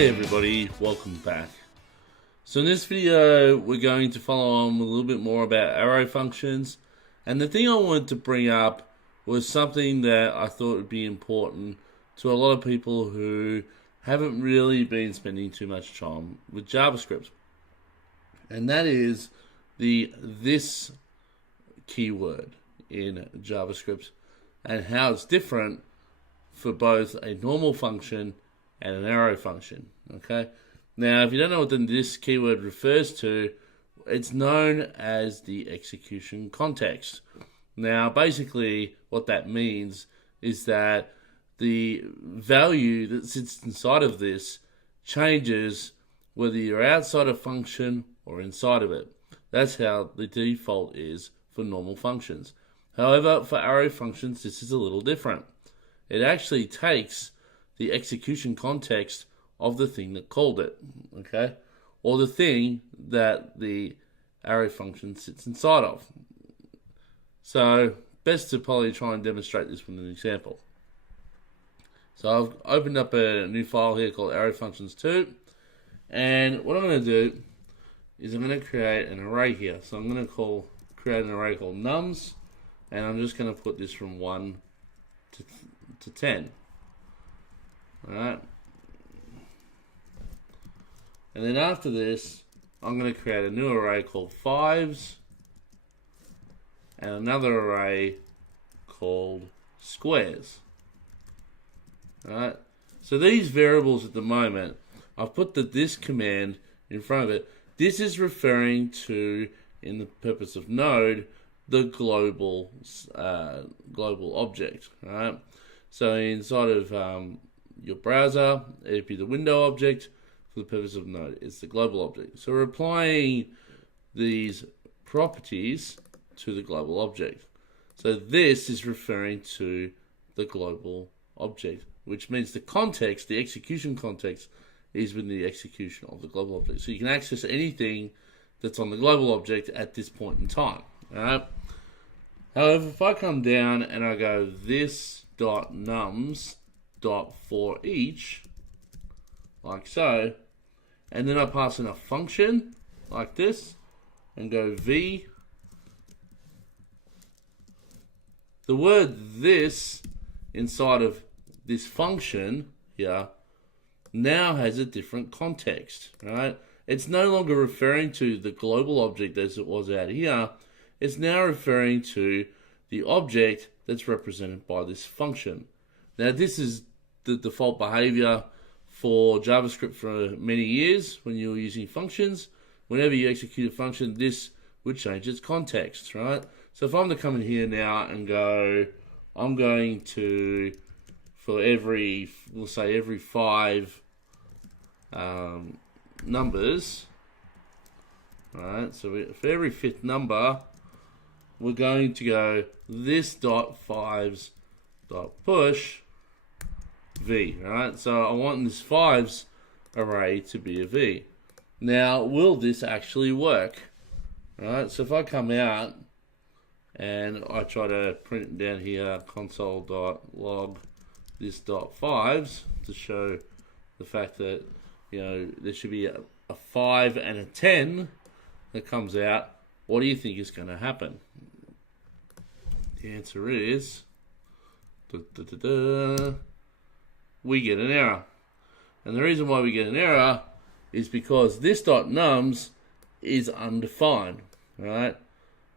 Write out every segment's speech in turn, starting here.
Hey everybody, welcome back. So in this video, we're going to follow on with a little bit more about arrow functions. And the thing I wanted to bring up was something that I thought would be important to a lot of people who haven't really been spending too much time with JavaScript. And that is the this keyword in JavaScript and how it's different for both a normal function and an arrow function. Okay, now if you don't know what this keyword refers to, it's known as the execution context. Now basically what that means is that the value that sits inside of this changes whether you're outside a function or inside of it. That's how the default is for normal functions. However, for arrow functions, this is a little different. It actually takes the execution context of the thing that called it, okay? Or the thing that the arrow function sits inside of. So, best to probably try and demonstrate this with an example. So I've opened up a new file here called arrowfunctions2, and what I'm going to do is I'm going to create an array here. So I'm going to create an array called nums, and I'm just going to put this from 1 to 10. Alright, and then after this I'm going to create a new array called fives and another array called squares. Alright, so these variables at the moment, I've put the this command in front of it. This is referring to, in the purpose of Node, the global object. Alright, so inside of your browser, it'd be the window object. For the purpose of Node, it's the global object. So we're applying these properties to the global object. So this is referring to the global object, which means the context, the execution context, is within the execution of the global object. So you can access anything that's on the global object at this point in time. All right. However, if I come down and I go this.nums for each, like so, and then I pass in a function like this and go v, the word this inside of this function here now has a different context, right? It's no longer referring to the global object as it was out here. It's now referring to the object that's represented by this function. Now this is the default behavior for JavaScript for many years when you were using functions. Whenever you execute a function, this would change its context, right? So if I'm to come in here now and go, I'm going to, for every, we'll say every 5 numbers, right? So for every 5th number, we're going to go this.fives.push v, right? So I want this fives array to be a v. Now, will this actually work? Right? So if I come out and I try to print down here console.log this.fives to show the fact that, you know, there should be a 5 and a 10 that comes out, what do you think is going to happen? The answer is we get an error. And the reason why we get an error is because this.nums is undefined, right?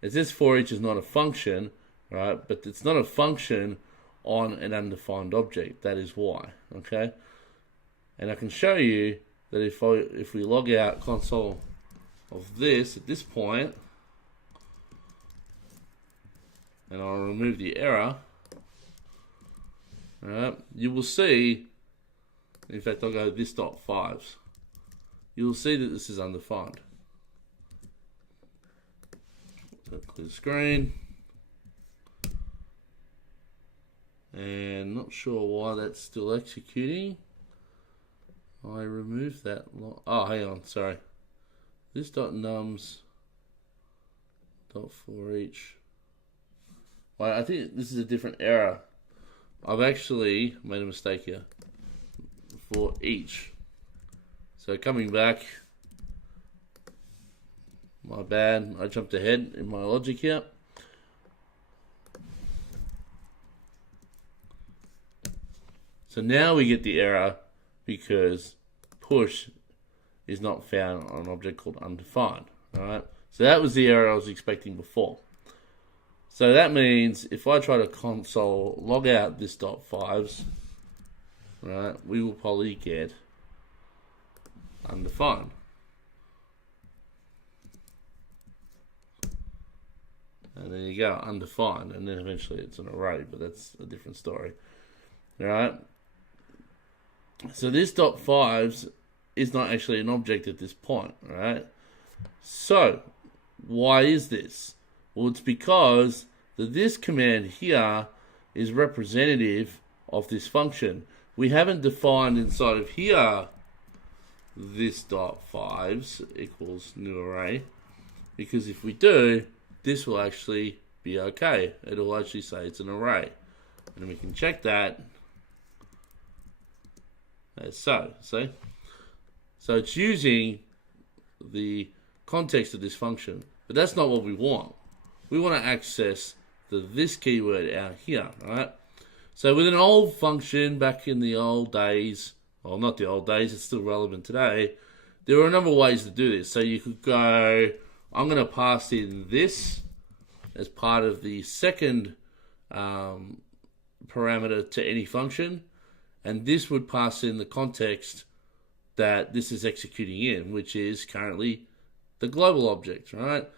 It says for each is not a function, right? But it's not a function on an undefined object. That is why, okay? And I can show you that if we log out console of this at this point, and I'll remove the error, you will see, in fact I'll go this.fives, you will see that this is undefined. So clear the screen, and not sure why that's still executing. I removed that, oh hang on, sorry, this.nums for each. Well, I think this is a different error. I've actually made a mistake here. For each. So coming back, my bad, I jumped ahead in my logic here. So now we get the error because push is not found on an object called undefined. Alright, so that was the error I was expecting before. So that means if I try to console log out this .5s, right, we will probably get undefined. And there you go, undefined, and then eventually it's an array, but that's a different story. Alright, so this .5s is not actually an object at this point, right? So, why is this? Well, it's because this command here is representative of this function. We haven't defined inside of here this .5s equals new array, because if we do, this will actually be okay. It'll actually say it's an array. And we can check that as so, see? So it's using the context of this function, but that's not what we want. We want to access this keyword out here, right? So with an old function back in the old days, well, not the old days, it's still relevant today, there are a number of ways to do this. So you could go, I'm going to pass in this as part of the second parameter to any function, and this would pass in the context that this is executing in, which is currently the global object, right?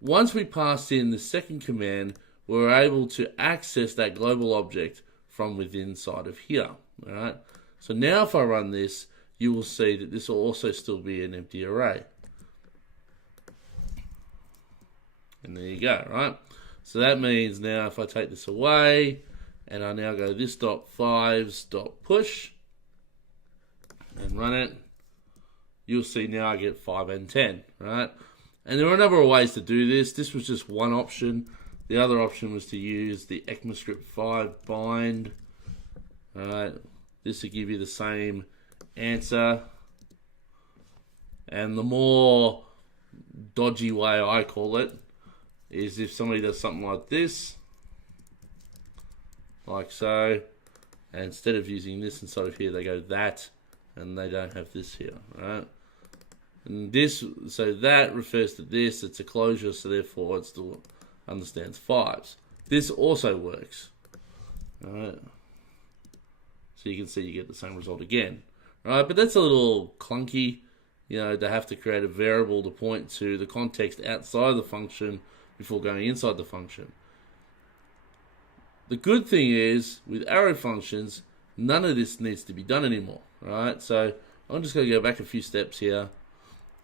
Once we pass in the second command, we're able to access that global object from within inside of here, right? So now if I run this, you will see that this will also still be an empty array. And there you go, right? So that means now if I take this away, and I now go this .5s.push and run it, you'll see now I get 5 and 10, right? And there are a number of ways to do this. This was just one option. The other option was to use the ECMAScript 5 bind. All right, this will give you the same answer. And the more dodgy way I call it is if somebody does something like this, like so, and instead of using this inside of here, they go that, and they don't have this here, right? And this, so that refers to this, it's a closure, so therefore it still understands 5s. This also works, right? So you can see you get the same result again, right? But that's a little clunky, you know, to have to create a variable to point to the context outside the function before going inside the function. The good thing is, with arrow functions, none of this needs to be done anymore, right? So I'm just going to go back a few steps here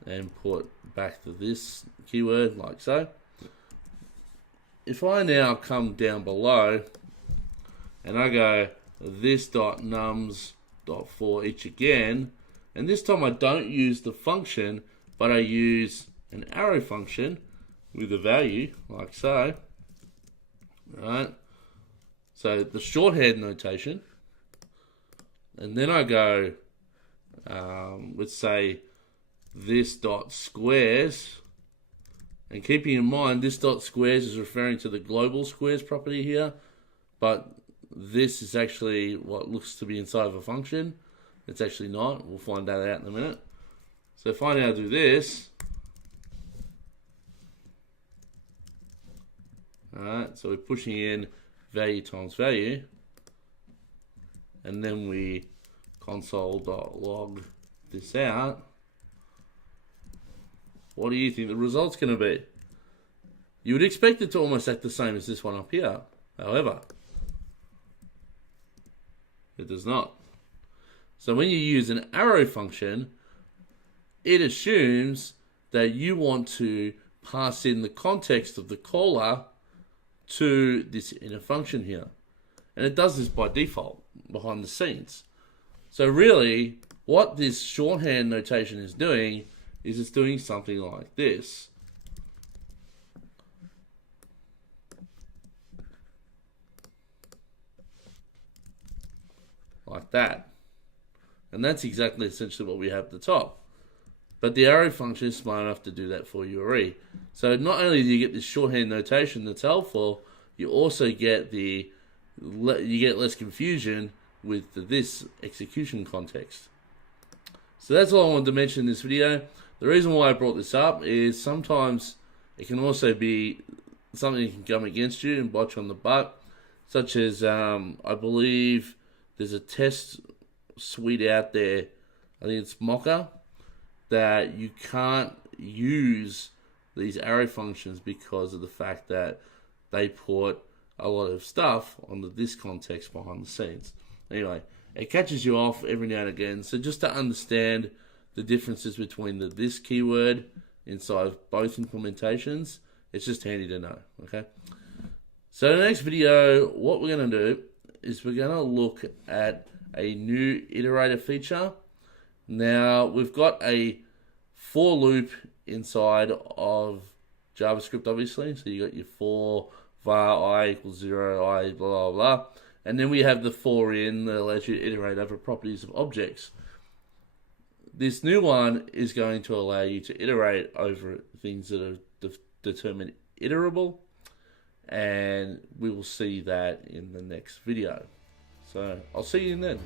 and put back to this keyword like so. If I now come down below and I go this.nums.for each again, and this time I don't use the function, but I use an arrow function with a value like so, right? So the shorthand notation, and then I go, let's say this dot squares, and keeping in mind this dot squares is referring to the global squares property here, but this is actually what looks to be inside of a function. It's actually not. We'll find that out in a minute. So if I now do this, alright, so we're pushing in value times value, and then we console.log this out. What do you think the result's going to be? You would expect it to almost act the same as this one up here. However, it does not. So when you use an arrow function, it assumes that you want to pass in the context of the caller to this inner function here. And it does this by default, behind the scenes. So really, what this shorthand notation is doing is it's doing something like this. Like that. And that's exactly essentially what we have at the top. But the arrow function is smart enough to do that for you already. So not only do you get this shorthand notation that's helpful, you also get less confusion with this execution context. So that's all I wanted to mention in this video. The reason why I brought this up is sometimes it can also be something that can come against you and bite you on the butt, such as I believe there's a test suite out there, I think it's Mocha, that you can't use these arrow functions because of the fact that they put a lot of stuff on this context behind the scenes. Anyway, it catches you off every now and again. So just to understand the differences between this keyword inside of both implementations, it's just handy to know, okay? So in the next video, what we're going to do is we're going to look at a new iterator feature. Now, we've got a for loop inside of JavaScript, obviously. So you got your for var I equals 0, I blah, blah, blah. And then we have the for in that allows you to iterate over properties of objects. This new one is going to allow you to iterate over things that are determined iterable. And we will see that in the next video. So I'll see you then.